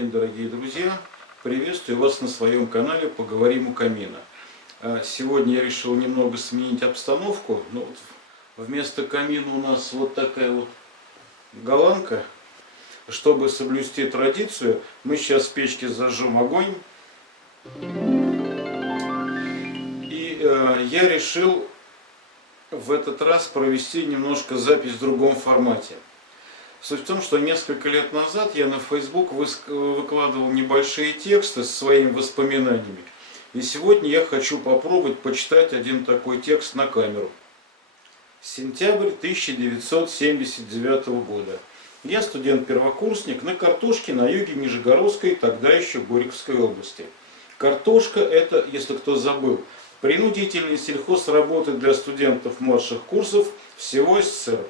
день, дорогие друзья! Приветствую вас на своем канале «Поговорим у камина». Сегодня я решил немного сменить обстановку. Вместо камина у нас вот такая вот голландка. Чтобы соблюсти традицию, мы сейчас в печке зажжем огонь. И я решил в этот раз провести немножко запись в другом формате. Суть в том, что несколько лет назад я на Facebook выкладывал небольшие тексты со своими воспоминаниями. И сегодня я хочу попробовать почитать один такой текст на камеру. Сентябрь 1979 года. Я студент-первокурсник на картошке на юге Нижегородской, тогда еще Горьковской области. Картошка — это, если кто забыл, принудительные сельхозработы для студентов младших курсов всего СССР.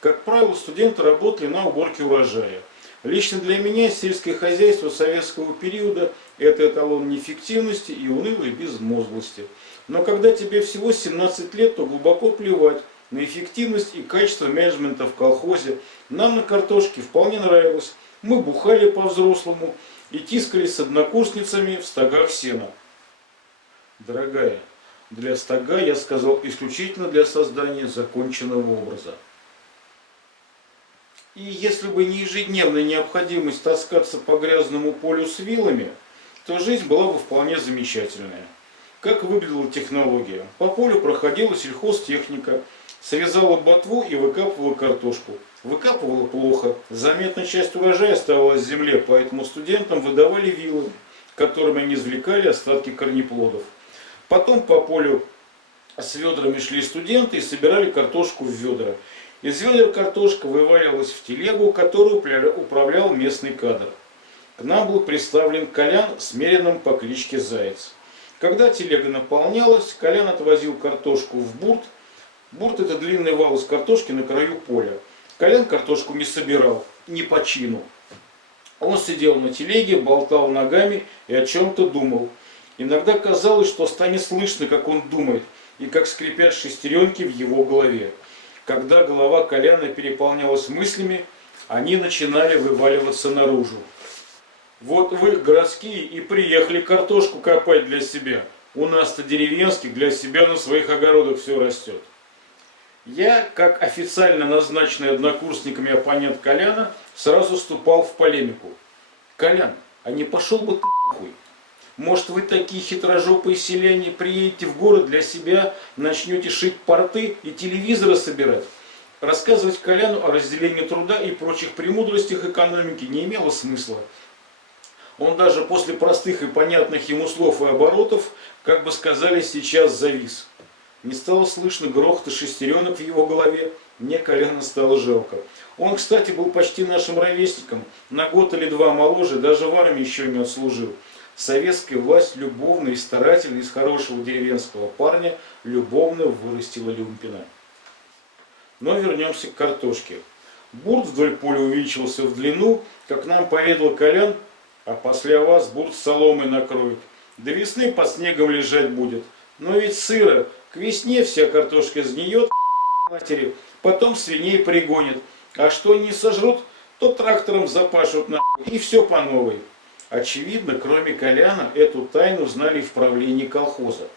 Как правило, студенты работали на уборке урожая. Лично для меня сельское хозяйство советского периода – это эталон неэффективности и унылой безмозглости. Но когда тебе всего 17 лет, то глубоко плевать на эффективность и качество менеджмента в колхозе. Нам на картошке вполне нравилось. Мы бухали по-взрослому и тискались с однокурсницами в стогах сена. Дорогая, для стога я сказал исключительно для создания законченного образа. И если бы не ежедневная необходимость таскаться по грязному полю с вилами, то жизнь была бы вполне замечательная. Как выглядела технология? По полю проходила сельхозтехника, срезала ботву и выкапывала картошку. Выкапывала плохо, заметная часть урожая оставалась в земле, поэтому студентам выдавали вилы, которыми они извлекали остатки корнеплодов. Потом по полю с ведрами шли студенты и собирали картошку в ведра. Из ведер картошка вываливалась в телегу, которую управлял местный кадр. К нам был представлен Колян с Мерином по кличке Заяц. Когда телега наполнялась, Колян отвозил картошку в бурт. Бурт — это длинный вал из картошки на краю поля. Колян картошку не собирал, не по чину. Он сидел на телеге, болтал ногами и о чем-то думал. Иногда казалось, что станет слышно, как он думает, и как скрипят шестеренки в его голове. Когда голова Коляна переполнялась мыслями, они начинали вываливаться наружу. Вот вы, городские, и приехали картошку копать для себя. У нас-то деревенских для себя на своих огородах все растет. Я, как официально назначенный однокурсниками оппонент Коляна, сразу вступал в полемику. Колян, а не пошел бы ты нахуй? Может, вы такие хитрожопые селяне приедете в город для себя, начнете шить порты и телевизоры собирать? Рассказывать Коляну о разделении труда и прочих премудростях экономики не имело смысла. Он даже после простых и понятных ему слов и оборотов, как бы сказали, сейчас завис. Не стало слышно грохота шестеренок в его голове, мне Коляна стало жалко. Он, кстати, был почти нашим ровесником, на год или два моложе, даже в армии еще не отслужил. Советская власть любовно и старательно из хорошего деревенского парня любовно вырастила люмпина. Но вернемся к картошке. Бурт вдоль поля увеличился в длину, как нам поведал Колян, а после вас бурт соломой накроет. До весны под снегом лежать будет. Но ведь сыро, к весне вся картошка сгниет, матери, потом свиней пригонят. А что не сожрут, то трактором запашут и все по новой. Очевидно, кроме Коляна, эту тайну знали и в правлении колхоза.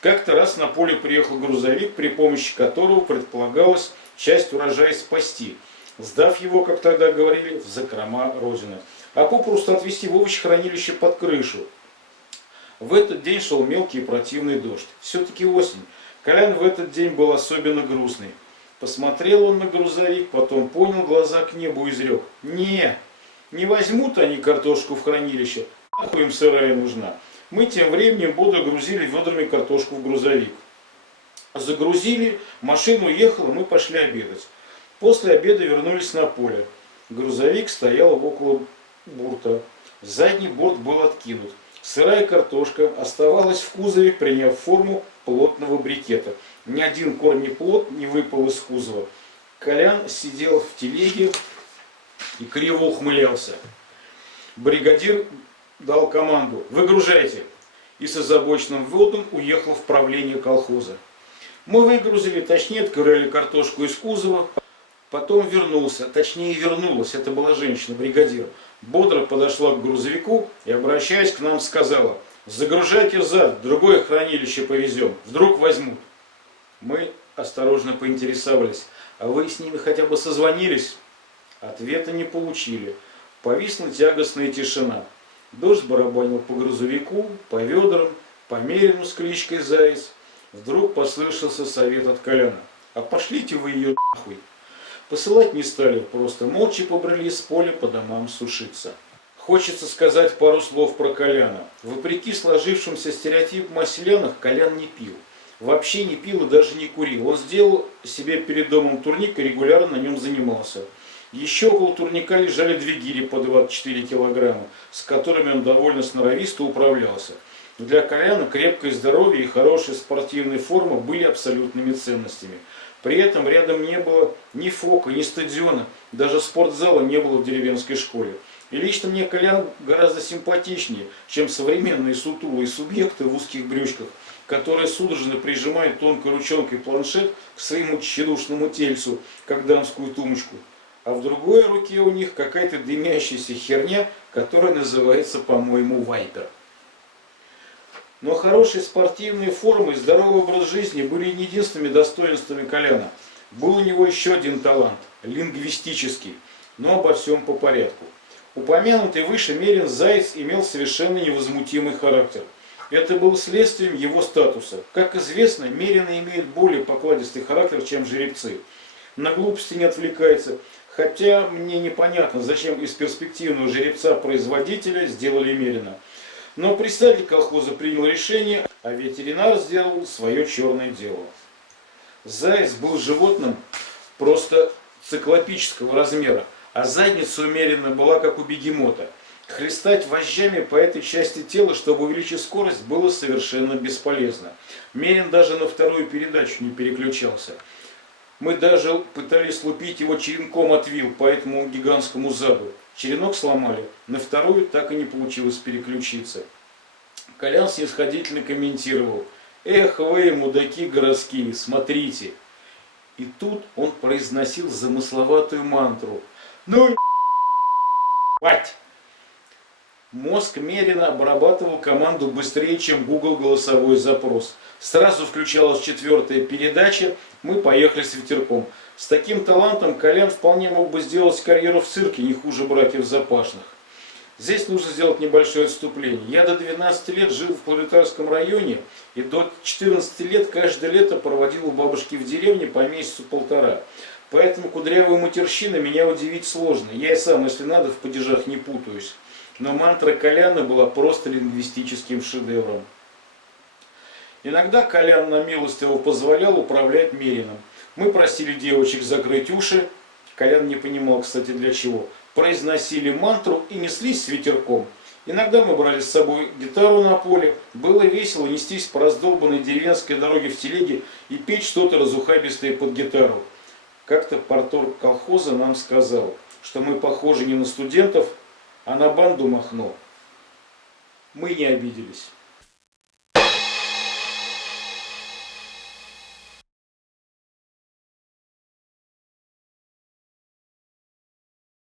Как-то раз на поле приехал грузовик, при помощи которого предполагалось часть урожая спасти, сдав его, как тогда говорили, в закрома Родины, а попросту отвезти в овощехранилище под крышу. В этот день шел мелкий и противный дождь. Все-таки осень. Колян в этот день был особенно грустный. Посмотрел он на грузовик, потом поднял глаза к небу и изрек: не возьмут они картошку в хранилище, нахуй им сырая нужна. Мы тем временем бодро грузили ведрами картошку в грузовик. Загрузили, машина уехала, мы пошли обедать. После обеда вернулись на поле. Грузовик стоял около бурта. Задний борт был откинут. Сырая картошка оставалась в кузове, приняв форму плотного брикета. Ни один корнеплод не выпал из кузова. Колян сидел в телеге и криво ухмылялся. Бригадир дал команду: выгружайте. И с озабоченным видом уехал в правление колхоза. Мы выгрузили, точнее, отковыряли картошку из кузова. Потом вернулся, точнее вернулась, это была женщина-бригадир. Бодро подошла к грузовику и, обращаясь к нам, сказала: «Загружайте зад, в другое хранилище повезем, вдруг возьмут». Мы осторожно поинтересовались: «А вы с ними хотя бы созвонились?» Ответа не получили. Повисла тягостная тишина. Дождь барабанил по грузовику, по ведрам, по Мерину с кличкой Заяц. Вдруг послышался совет от Коляна: «А пошлите вы ее нахуй». Посылать не стали, просто молча побрели с поля по домам сушиться. Хочется сказать пару слов про Коляна. Вопреки сложившимся стереотипам о селянах, Колян не пил. Вообще не пил и даже не курил. Он сделал себе перед домом турник и регулярно на нем занимался. Еще около турника лежали две гири по 24 килограмма, с которыми он довольно сноровисто управлялся. Для Коляна крепкое здоровье и хорошая спортивная форма были абсолютными ценностями. При этом рядом не было ни фока, ни стадиона, даже спортзала не было в деревенской школе. И лично мне Колян гораздо симпатичнее, чем современные сутулые субъекты в узких брючках, которые судорожно прижимают тонкой ручонкой планшет к своему тщедушному тельцу, как дамскую тумочку. А в другой руке у них какая-то дымящаяся херня, которая называется, по-моему, вайпер. Но хорошие спортивные формы и здоровый образ жизни были не единственными достоинствами Коляна. Был у него еще один талант – лингвистический, но обо всем по порядку. Упомянутый выше Мерин Заяц имел совершенно невозмутимый характер. Это было следствием его статуса. Как известно, Мерины имеют более покладистый характер, чем жеребцы. На глупости не отвлекается, хотя мне непонятно, зачем из перспективного жеребца-производителя сделали Мерина. Но председатель колхоза принял решение, а ветеринар сделал свое черное дело. Заяц был животным просто циклопического размера, а задница умеренно была как у бегемота. Хлестать вожжами по этой части тела, чтобы увеличить скорость, было совершенно бесполезно. Мерин даже на вторую передачу не переключался. Мы даже пытались лупить его черенком от вил по этому гигантскому заду. Черенок сломали, на вторую так и не получилось переключиться. Колян снисходительно комментировал: «Эх вы, мудаки городские, смотрите». И тут он произносил замысловатую мантру: «Ну ебать!» Мозг Мерина обрабатывал команду быстрее, чем Google голосовой запрос. Сразу включалась четвертая передача, мы поехали с ветерком. С таким талантом Колян вполне мог бы сделать карьеру в цирке, не хуже братьев Запашных. Здесь нужно сделать небольшое отступление. Я до 12 лет жил в Пролетарском районе и до 14 лет каждое лето проводил у бабушки в деревне по месяцу-полтора. Поэтому кудрявая матерщина меня удивить сложно. Я и сам, если надо, в падежах не путаюсь. Но мантра Коляна была просто лингвистическим шедевром. Иногда Колян на милость его позволял управлять Мерином. Мы просили девочек закрыть уши, Колян не понимал, кстати, для чего, произносили мантру и неслись с ветерком. Иногда мы брали с собой гитару на поле, было весело нестись по раздолбанной деревенской дороге в телеге и петь что-то разухабистое под гитару. Как-то парторг колхоза нам сказал, что мы похожи не на студентов, а на банду Махно. Мы не обиделись.